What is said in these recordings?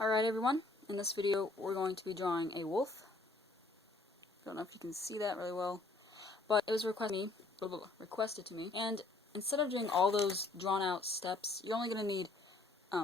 Alright everyone, in this video we're going to be drawing a wolf. Don't know if you can see that really well, but it was requested to me, and instead of doing all those drawn out steps, you're only going to need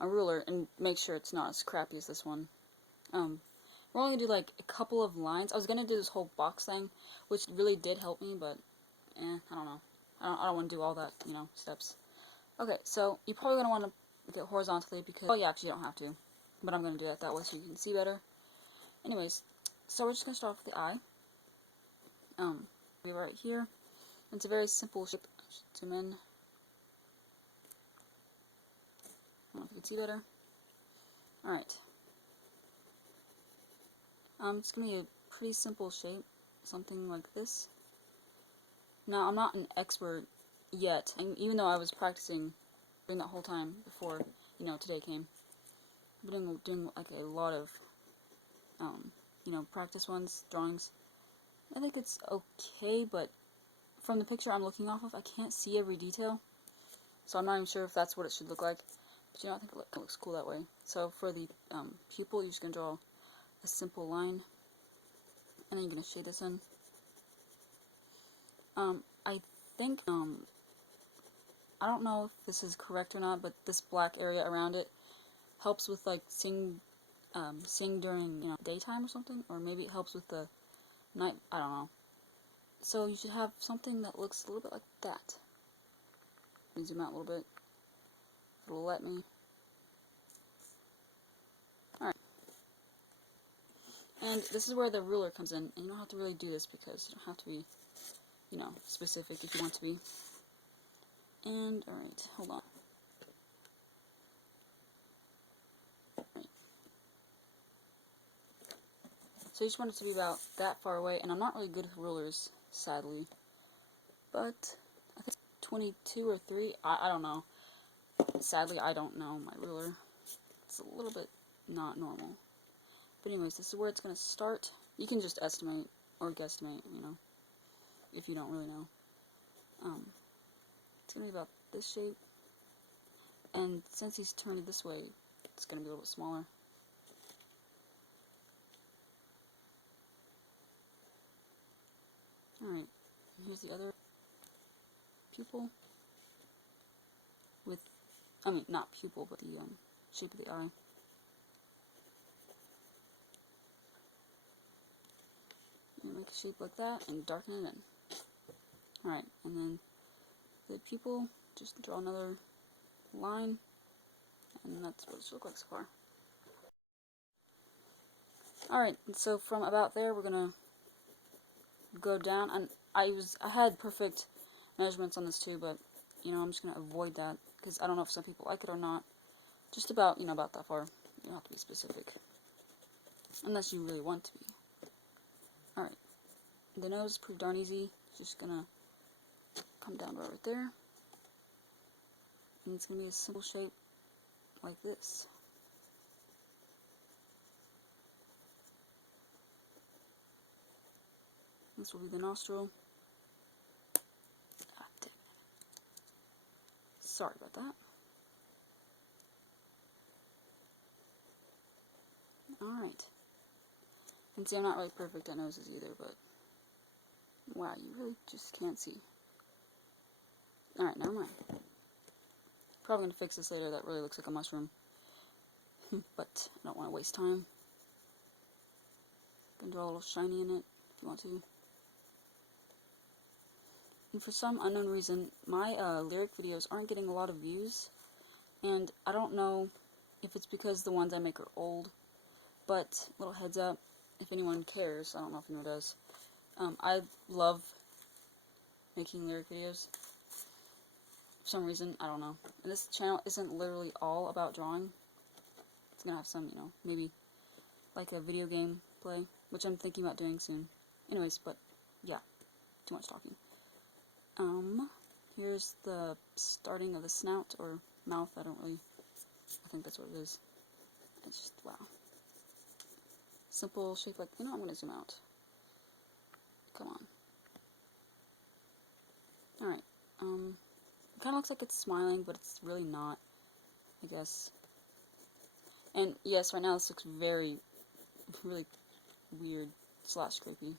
a ruler and make sure it's not as crappy as this one. We're only going to do like a couple of lines. I was going to do this whole box thing, which really did help me, but I don't know. I don't want to do all that, steps. Okay, so you're probably going to want to get horizontally because, oh yeah, actually you don't have to. But I'm going to do that way so you can see better. Anyways, so we're just going to start off with the eye. Be right here. It's a very simple shape. Zoom in. I don't know if you can see better. Alright. It's going to be a pretty simple shape. Something like this. Now, I'm not an expert yet, and even though I was practicing during that whole time before, today came. I've been doing like a lot of, practice ones, drawings. I think it's okay, but from the picture I'm looking off of, I can't see every detail. So I'm not even sure if that's what it should look like. But I think it looks cool that way. So for the pupil, you're just going to draw a simple line. And then you're going to shade this in. I think, I don't know if this is correct or not, but this black area around it helps with like seeing during daytime or something, or maybe it helps with the night. I don't know. So you should have something that looks a little bit like that. Let me zoom out a little bit. It'll let me. Alright. And this is where the ruler comes in, and you don't have to really do this because you don't have to be, specific if you want to be. And alright, hold on. So you just want it to be about that far away, and I'm not really good with rulers, sadly. But I think 22 or 3, I don't know. Sadly, I don't know my ruler. It's a little bit not normal. But anyways, this is where it's going to start. You can just estimate or guesstimate, if you don't really know. It's going to be about this shape. And since he's turned it this way, it's going to be a little bit smaller. Alright, here's the other pupil. With, not pupil, but the shape of the eye. You make a shape like that and darken it in. Alright, and then the pupil, just draw another line, and that's what it should look like so far. Alright, so from about there we're gonna go down, and I had perfect measurements on this too, but I'm just gonna avoid that because I don't know if some people like it or not. Just about about that far. You don't have to be specific unless you really want to be. Alright, the nose is pretty darn easy. Just gonna come down right there, and it's gonna be a simple shape like this. This will be the nostril. Ah, damn it. Sorry about that. Alright. You can see I'm not really perfect at noses either, but wow, you really just can't see. Alright, never mind. Probably going to fix this later. That really looks like a mushroom. But I don't want to waste time. You can draw a little shiny in it if you want to. And for some unknown reason, my lyric videos aren't getting a lot of views. And I don't know if it's because the ones I make are old. But, little heads up, if anyone cares, I don't know if anyone does. I love making lyric videos. For some reason, I don't know. And this channel isn't literally all about drawing. It's gonna have some, maybe like a video game play, which I'm thinking about doing soon. Anyways, but yeah, too much talking. Here's the starting of the snout or mouth. I think that's what it is. It's just, wow. Simple shape like, I'm gonna zoom out. Come on. Alright, it kinda looks like it's smiling, but it's really not, I guess. And yes, right now this looks very, really weird / creepy.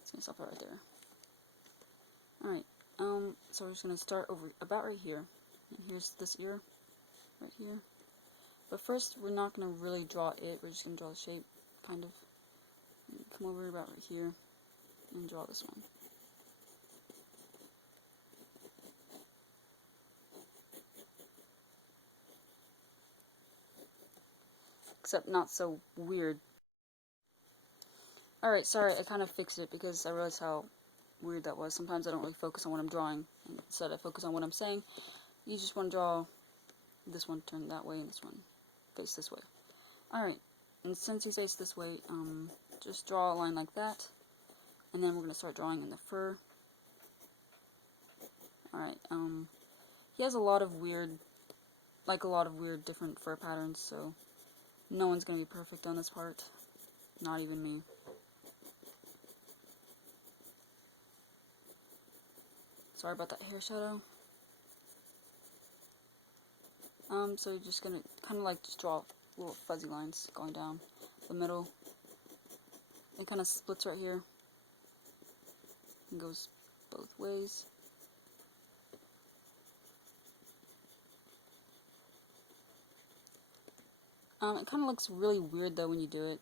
It's gonna stop it right there. Alright, so we're just gonna start over about right here. And here's this ear, right here. But first, we're not gonna really draw it, we're just gonna draw the shape, kind of. And come over about right here, and draw this one. Except not so weird. Alright, sorry, I kind of fixed it because I realized how weird that was. Sometimes I don't really focus on what I'm drawing. Instead, I focus on what I'm saying. You just want to draw this one turned that way and this one face this way. Alright, and since he's faced this way, just draw a line like that. And then we're going to start drawing in the fur. Alright, he has a lot of weird different fur patterns, so no one's going to be perfect on this part. Not even me. Sorry about that hair shadow. So you're just gonna kind of like just draw little fuzzy lines going down the middle. It kind of splits right here and goes both ways. It kind of looks really weird though when you do it.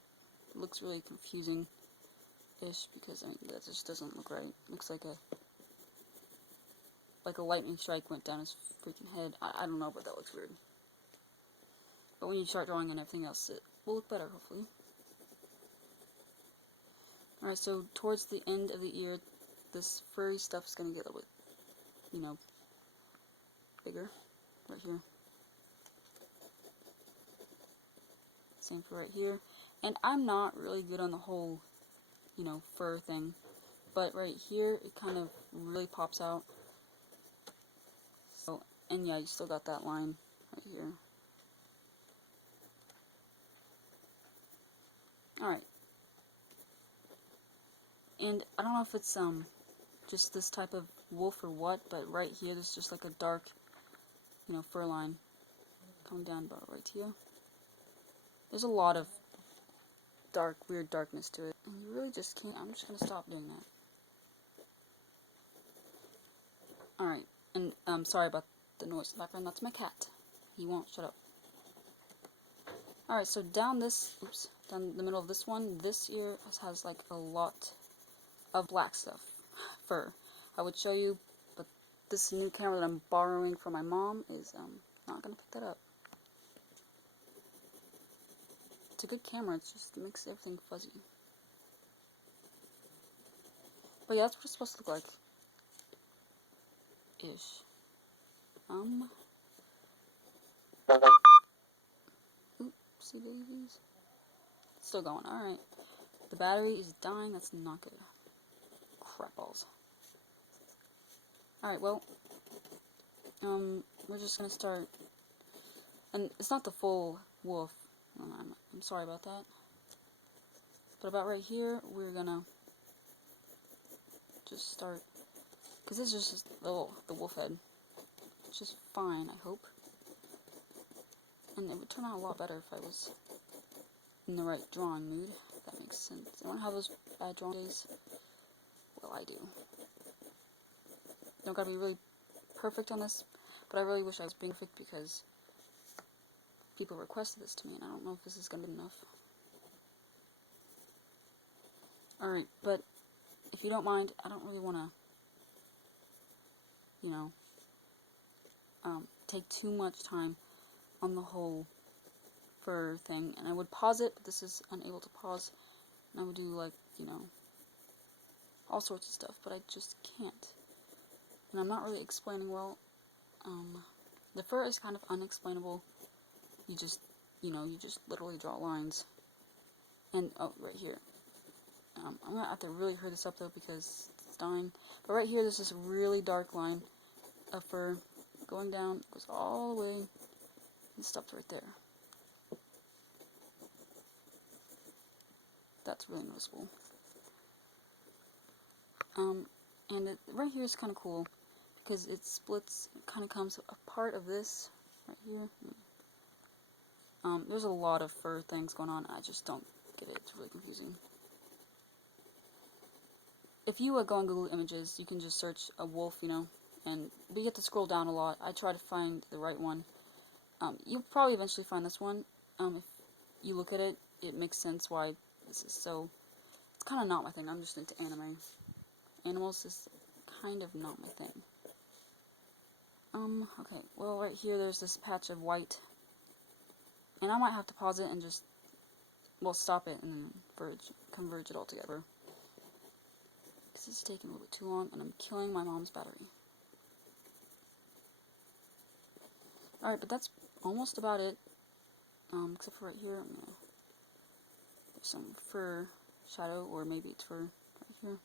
It looks really confusing-ish because I mean that just doesn't look right. It looks like a lightning strike went down his freaking head. I don't know, but that looks weird. But when you start drawing and everything else, it will look better, hopefully. Alright, so towards the end of the ear, this furry stuff is going to get a little bit, you know, bigger. Right here. Same for right here. And I'm not really good on the whole, you know, fur thing. But right here, it kind of really pops out. So, and yeah, you still got that line right here. Alright. And I don't know if it's just this type of wolf or what, but right here there's just like a dark, you know, fur line coming down about right here. There's a lot of weird darkness to it. And you really just can't, I'm just gonna stop doing that. Alright, and sorry about the noise in the background, that's my cat. He won't shut up. Alright, so down the middle of this one, this ear has like a lot of black stuff, fur. I would show you, but this new camera that I'm borrowing from my mom is not gonna pick that up. It's a good camera, it just makes everything fuzzy. But yeah, that's what it's supposed to look like. Ish. Oopsie daisies. Still going, alright. The battery is dying, that's not good. Crap balls. Alright, well, we're just gonna start, and it's not the full wolf, I'm sorry about that, but about right here, we're gonna just start, because this is just the wolf head, which is fine, I hope, and it would turn out a lot better if I was in the right drawing mood, if that makes sense. Anyone have those bad drawing days? Well, I do. Don't gotta be really perfect on this, but I really wish I was being perfect because people requested this to me, and I don't know if this is gonna be enough. Alright, but if you don't mind, I don't really want to, you know, take too much time on the whole fur thing, and I would pause it, but this is unable to pause, and I would do, like, you know, all sorts of stuff, but I just can't, and I'm not really explaining well. The fur is kind of unexplainable. You just, you know, you just literally draw lines, and, oh, right here, I'm gonna have to really hurry this up, though, because it's dying, but right here, there's this really dark line of fur going down, goes all the way, and stops right there. That's really noticeable. And right here is kind of cool, because it splits, it kind of comes a part of this, right here, There's a lot of fur things going on. I just don't get it. It's really confusing. If you go on Google Images, you can just search a wolf, you know, but you have to scroll down a lot. I try to find the right one. You'll probably eventually find this one. If you look at it, it makes sense why this is so. It's kind of not my thing. I'm just into anime. Animals is kind of not my thing. Okay, well, right here there's this patch of white. And I might have to pause it and just, well, stop it and then converge it all together. This is taking a little bit too long, and I'm killing my mom's battery. Alright, but that's almost about it. Except for right here, there's some fur shadow, or maybe it's fur right here.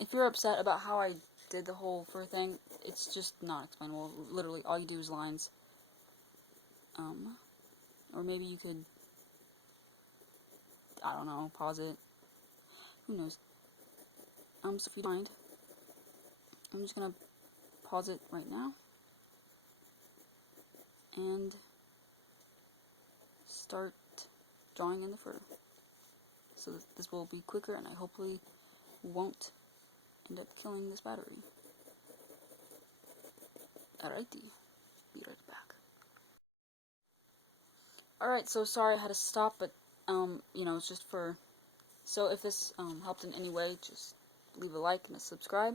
If you're upset about how I did the whole fur thing, it's just not explainable. Literally, all you do is lines. Or maybe you could, I don't know, pause it. Who knows? So if you don't mind, I'm just gonna pause it right now and start drawing in the fur. So that this will be quicker, and I hopefully won't end up killing this battery. Alrighty, be right back. Alright, so sorry I had to stop, but you know, it's just for. So if this helped in any way, just leave a like and a subscribe.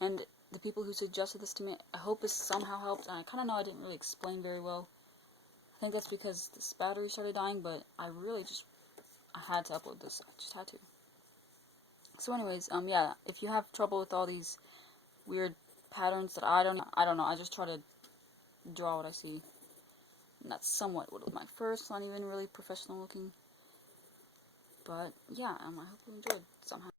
And the people who suggested this to me, I hope this somehow helped. And I kind of know I didn't really explain very well. I think that's because this battery started dying, but I had to upload this. I just had to. So anyways, yeah, if you have trouble with all these weird patterns that I don't know, I just try to draw what I see. And that's somewhat what was my first, not even really professional looking. But yeah, I hope you enjoyed somehow.